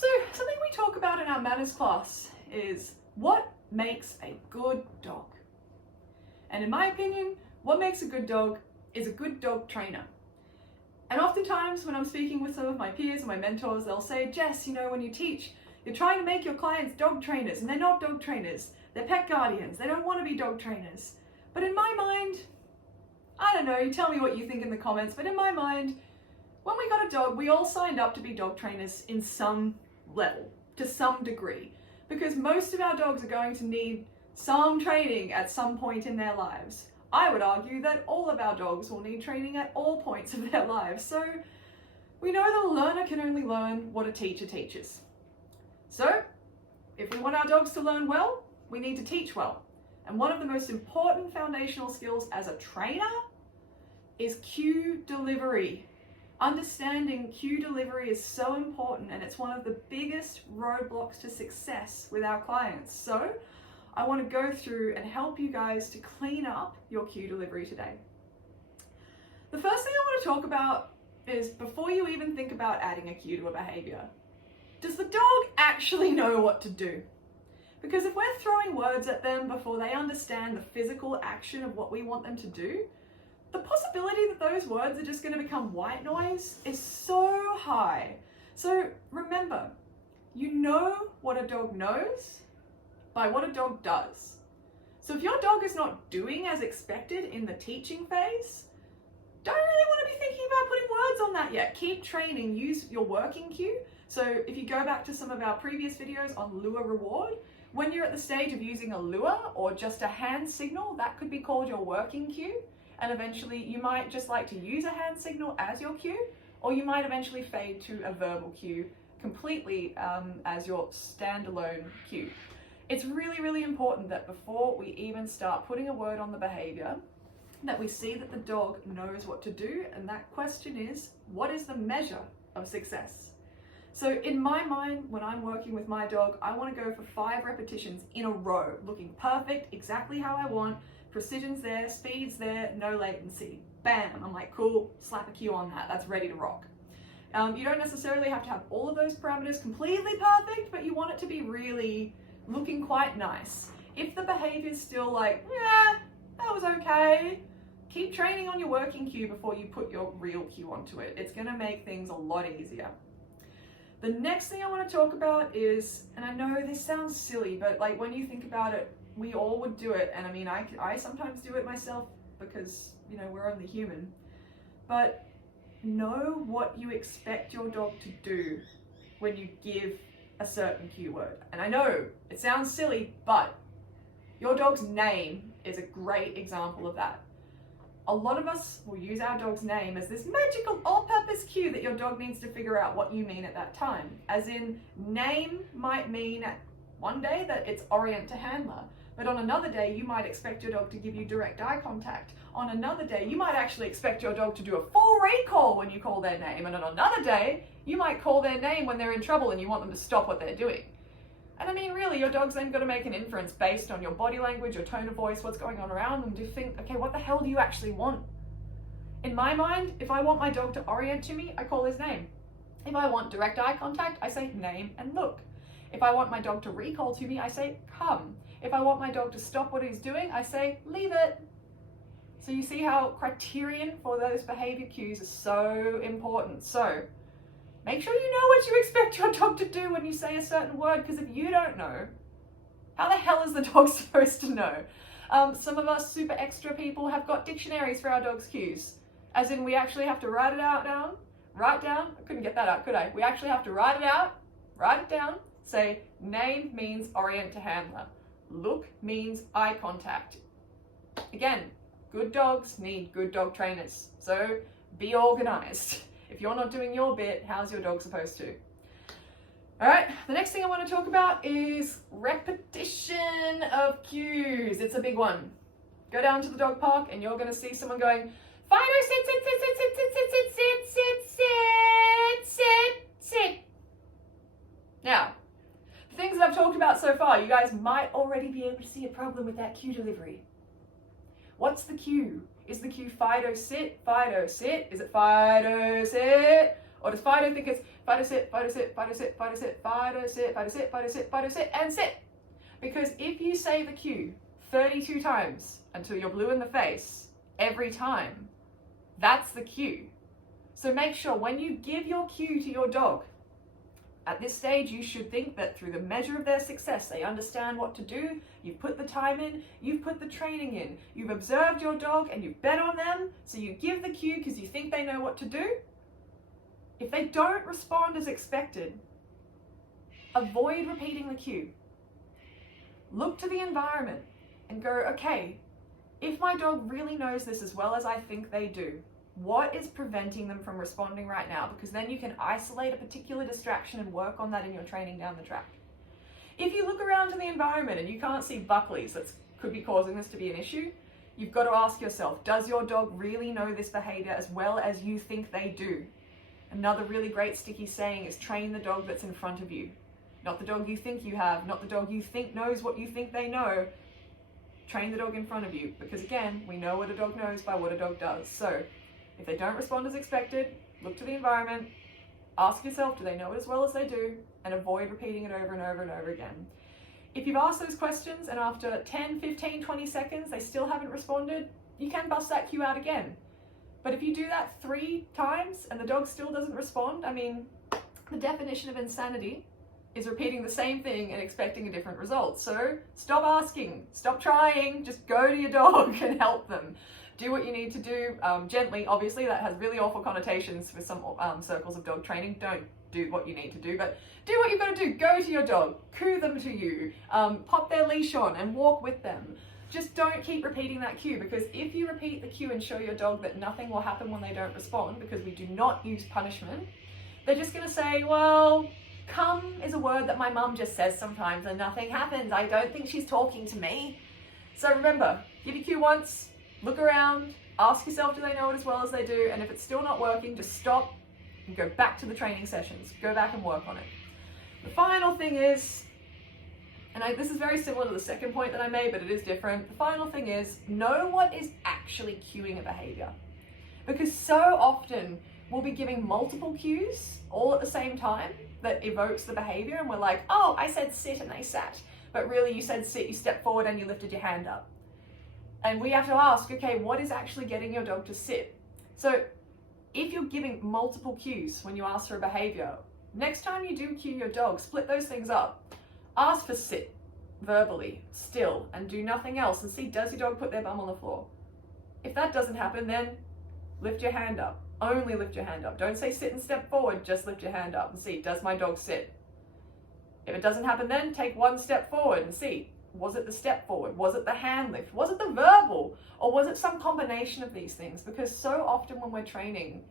So something we talk about in our manners class is what makes a good dog. And in my opinion, what makes a good dog is a good dog trainer. And oftentimes when I'm speaking with some of my peers and my mentors, they'll say, Jess, you know, when you teach, you're trying to make your clients dog trainers, and they're not dog trainers. They're pet guardians. They don't want to be dog trainers. But in my mind, I don't know, you tell me what you think in the comments, but in my mind, when we got a dog, we all signed up to be dog trainers in some level, to some degree, because most of our dogs are going to need some training at some point in their lives. I would argue that all of our dogs will need training at all points of their lives. So we know that a learner can only learn what a teacher teaches. So if we want our dogs to learn well, we need to teach well. And one of the most important foundational skills as a trainer is cue delivery. Understanding cue delivery is so important, and it's one of the biggest roadblocks to success with our clients. So I want to go through and help you guys to clean up your cue delivery today. The first thing I want to talk about is, before you even think about adding a cue to a behavior, does the dog actually know what to do? Because if we're throwing words at them before they understand the physical action of what we want them to do, the possibility that those words are just going to become white noise is so high. So remember, you know what a dog knows by what a dog does. So if your dog is not doing as expected in the teaching phase, don't really want to be thinking about putting words on that yet. Keep training, use your working cue. So if you go back to some of our previous videos on lure reward, when you're at the stage of using a lure or just a hand signal, that could be called your working cue. And eventually you might just like to use a hand signal as your cue, or you might eventually fade to a verbal cue completely as your standalone cue. It's really, really important that before we even start putting a word on the behavior, that we see that the dog knows what to do. And that question is, what is the measure of success? So in my mind, when I'm working with my dog, I want to go for 5 repetitions in a row, looking perfect, exactly how I want. Precision's there, speed's there, no latency. Bam, I'm like, cool, slap a cue on that, that's ready to rock. You don't necessarily have to have all of those parameters completely perfect, but you want it to be really looking quite nice. If the behavior's still like, yeah, that was okay, keep training on your working cue before you put your real cue onto it. It's gonna make things a lot easier. The next thing I want to talk about is, and I know this sounds silly, but like when you think about it, we all would do it. And I mean, I sometimes do it myself because, you know, we're only human. But know what you expect your dog to do when you give a certain cue word. And I know it sounds silly, but your dog's name is a great example of that. A lot of us will use our dog's name as this magical all-purpose cue that your dog needs to figure out what you mean at that time. As in, name might mean one day that it's orient to handler, but on another day you might expect your dog to give you direct eye contact. On another day you might actually expect your dog to do a full recall when you call their name, and on another day you might call their name when they're in trouble and you want them to stop what they're doing. And I mean, really, your dog's then got to make an inference based on your body language, your tone of voice, what's going on around them, to think, okay, what the hell do you actually want? In my mind, if I want my dog to orient to me, I call his name. If I want direct eye contact, I say name and look. If I want my dog to recall to me, I say come. If I want my dog to stop what he's doing, I say leave it. So you see how criterion for those behavior cues is so important. So make sure you know what you expect your dog to do when you say a certain word, because if you don't know, how the hell is the dog supposed to know? Some of us super extra people have got dictionaries for our dog's cues. As in, we actually have to write it out down, write down, I couldn't get that out, could I? We actually have to write it out, write it down, say name means orient to handler, look means eye contact. Again, good dogs need good dog trainers, so be organized. If you're not doing your bit, how's your dog supposed to? All right, the next thing I want to talk about is repetition of cues. It's a big one. Go down to the dog park and you're going to see someone going, Fido, sit, sit, sit, sit, sit, sit, sit, sit, sit, sit, sit, sit. Now, the things that I've talked about so far, you guys might already be able to see a problem with that cue delivery. What's the cue? Is the cue Fido sit, Fido sit? Is it Fido sit? Or does Fido think it's Fido sit, Fido sit, Fido sit, Fido sit, Fido sit, Fido sit, Fido sit, Fido sit, and sit? Because if you say the cue 32 times until you're blue in the face every time, that's the cue. So make sure when you give your cue to your dog, at this stage you should think that through the measure of their success, they understand what to do, you've put the time in, you've put the training in, you've observed your dog and you've bet on them, so you give the cue because you think they know what to do. If they don't respond as expected, avoid repeating the cue. Look to the environment and go, okay, if my dog really knows this as well as I think they do, what is preventing them from responding right now? Because then you can isolate a particular distraction and work on that in your training down the track. If you look around in the environment and you can't see Buckleys that could be causing this to be an issue, you've got to ask yourself, does your dog really know this behavior as well as you think they do? Another really great sticky saying is train the dog that's in front of you. Not the dog you think you have, not the dog you think knows what you think they know. Train the dog in front of you, because again, we know what a dog knows by what a dog does. So if they don't respond as expected, look to the environment, ask yourself, do they know it as well as they do? And avoid repeating it over and over and over again. If you've asked those questions and after 10, 15, 20 seconds, they still haven't responded, you can bust that cue out again. But if you do that 3 times and the dog still doesn't respond, I mean, the definition of insanity is repeating the same thing and expecting a different result. So stop asking, stop trying, just go to your dog and help them. Do what you need to do gently. Obviously, that has really awful connotations with some circles of dog training. Don't do what you need to do, but do what you've got to do. Go to your dog, coo them to you, pop their leash on and walk with them. Just don't keep repeating that cue, because if you repeat the cue and show your dog that nothing will happen when they don't respond, because we do not use punishment, they're just going to say, well, come is a word that my mum just says sometimes and nothing happens. I don't think she's talking to me. So remember, give your cue once, look around, ask yourself, do they know it as well as they do? And if it's still not working, just stop and go back to the training sessions. Go back and work on it. The final thing is, and this is very similar to the second point that I made, but it is different. The final thing is, know what is actually cueing a behavior. Because so often we'll be giving multiple cues all at the same time that evokes the behavior, and we're like, oh, I said sit and they sat. But really you said sit, you stepped forward and you lifted your hand up. And we have to ask, okay, what is actually getting your dog to sit? So if you're giving multiple cues when you ask for a behavior, next time you do cue your dog, split those things up. Ask for sit verbally, still, and do nothing else, and see, does your dog put their bum on the floor? If that doesn't happen, then lift your hand up. Only lift your hand up. Don't say sit and step forward, just lift your hand up and see, does my dog sit? If it doesn't happen, then take one step forward and see, was it the step forward? Was it the hand lift? Was it the verbal? Or was it some combination of these things? Because so often when we're training,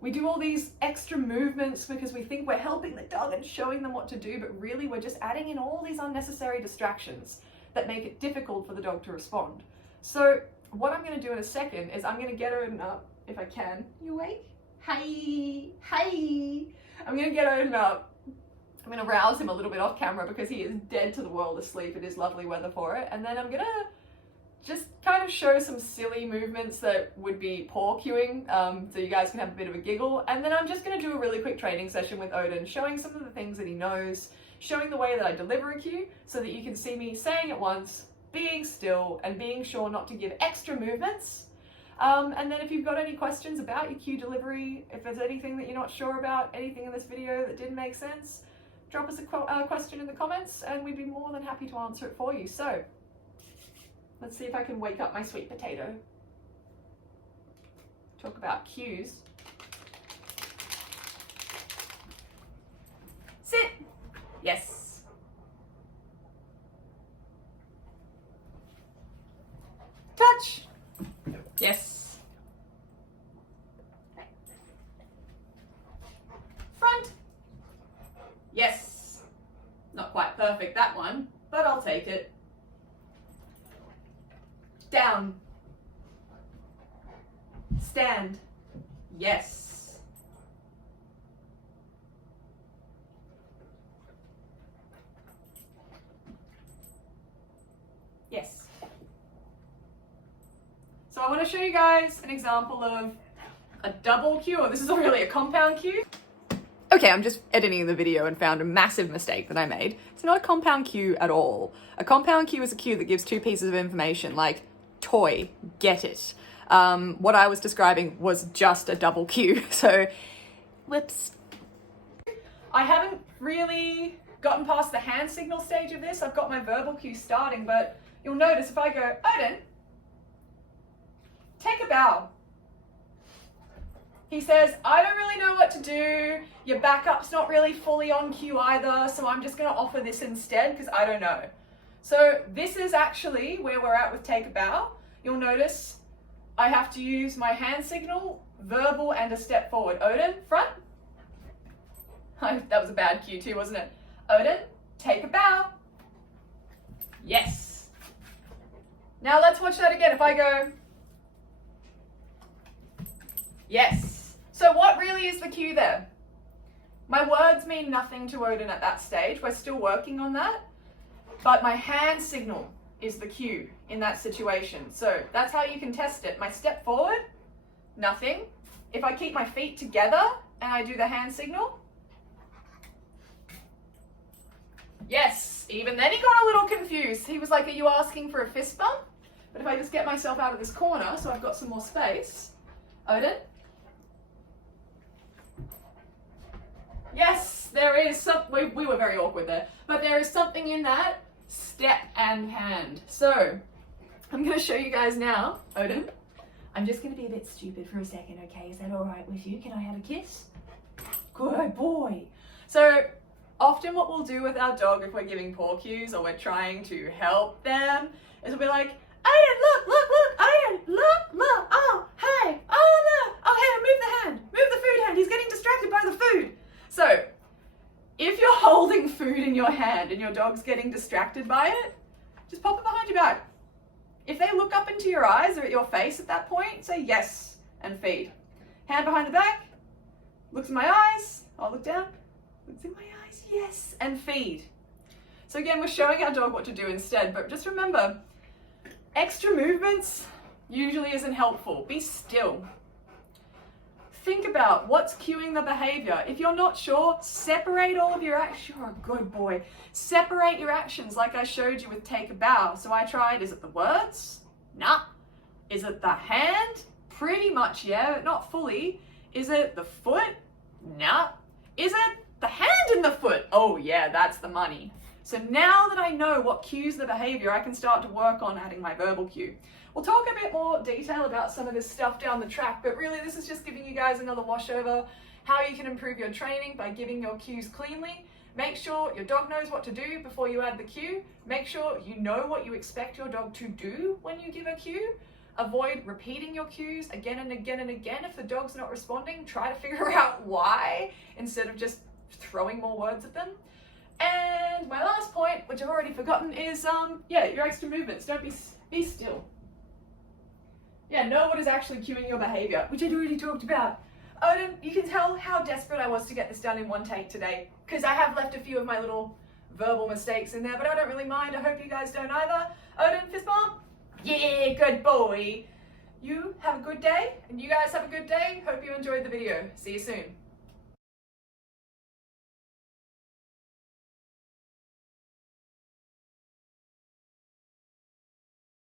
we do all these extra movements because we think we're helping the dog and showing them what to do, but really we're just adding in all these unnecessary distractions that make it difficult for the dog to respond. So what I'm going to do in a second is I'm going to get Odin up, if I can. You awake? Hi, hi. I'm going to get Odin up. I'm going to rouse him a little bit off camera because he is dead to the world asleep. It is lovely weather for it. And then I'm going to just kind of show some silly movements that would be paw cueing, so you guys can have a bit of a giggle. And then I'm just going to do a really quick training session with Odin, showing some of the things that he knows, showing the way that I deliver a cue so that you can see me saying it once, being still, and being sure not to give extra movements. And then if you've got any questions about your cue delivery, if there's anything that you're not sure about, anything in this video that didn't make sense, drop us a question in the comments and we'd be more than happy to answer it for you. So let's see if I can wake up my sweet potato. Talk about cues. Sit. Yes. Touch. Yes. Front. Yes. Not quite perfect, that one, but I'll take it. Down. Stand. Yes. Yes. So I want to show you guys an example of a double cue, or this is really a compound cue. Okay, I'm just editing the video and found a massive mistake that I made. It's not a compound cue at all. A compound cue is a cue that gives two pieces of information, like toy, get it. What I was describing was just a double cue, so whoops. I haven't really gotten past the hand signal stage of this. I've got my verbal cue starting, but you'll notice if I go, Odin, take a bow. He says, I don't really know what to do. Your backup's not really fully on cue either, so I'm just going to offer this instead because I don't know. So this is actually where we're at with take a bow. You'll notice I have to use my hand signal, verbal, and a step forward. Odin, front. That was a bad cue too, wasn't it? Odin, take a bow. Yes. Now let's watch that again. If I go, yes. So what really is the cue there? My words mean nothing to Odin at that stage. We're still working on that. But my hand signal is the cue in that situation. So that's how you can test it. My step forward, nothing. If I keep my feet together and I do the hand signal, yes. Even then he got a little confused. He was like, are you asking for a fist bump? But if I just get myself out of this corner so I've got some more space, Odin. Yes, there is some, we were very awkward there, but there is something in that step and hand. So I'm going to show you guys now. Odin, I'm just going to be a bit stupid for a second, okay? Is that all right with you? Can I have a kiss? Good boy. So often what we'll do with our dog if we're giving paw cues or we're trying to help them is we'll be like, Odin, look, look, look, Odin, look, look, oh, hey, oh, no, oh, hey, move the hand, move the food hand, he's getting distracted by the food. So if you're holding food in your hand and your dog's getting distracted by it, just pop it behind your back. If they look up into your eyes or at your face at that point, say yes and feed. Hand behind the back, looks in my eyes, I'll look down, looks in my eyes, yes, and feed. So again, we're showing our dog what to do instead, but just remember, extra movements usually isn't helpful. Be still. Think about what's cueing the behavior. If you're not sure, separate all of your actions. You're a good boy. Separate your actions like I showed you with take a bow. So I tried, is it the words? Nah. Is it the hand? Pretty much, yeah, but not fully. Is it the foot? Nah. Is it the hand and the foot? Oh yeah, that's the money. So now that I know what cues the behavior, I can start to work on adding my verbal cue. We'll talk a bit more detail about some of this stuff down the track, but really this is just giving you guys another washover, how you can improve your training by giving your cues cleanly. Make sure your dog knows what to do before you add the cue. Make sure you know what you expect your dog to do when you give a cue. Avoid repeating your cues again and again and again. If the dog's not responding, try to figure out why instead of just throwing more words at them. And my last point, which I've already forgotten, is your extra movements. Don't be still. Yeah, know what is actually cueing your behavior, which I'd already talked about. Odin, you can tell how desperate I was to get this done in one take today, because I have left a few of my little verbal mistakes in there, but I don't really mind. I hope you guys don't either. Odin, fist bump? Yeah, good boy. You have a good day, and you guys have a good day. Hope you enjoyed the video. See you soon.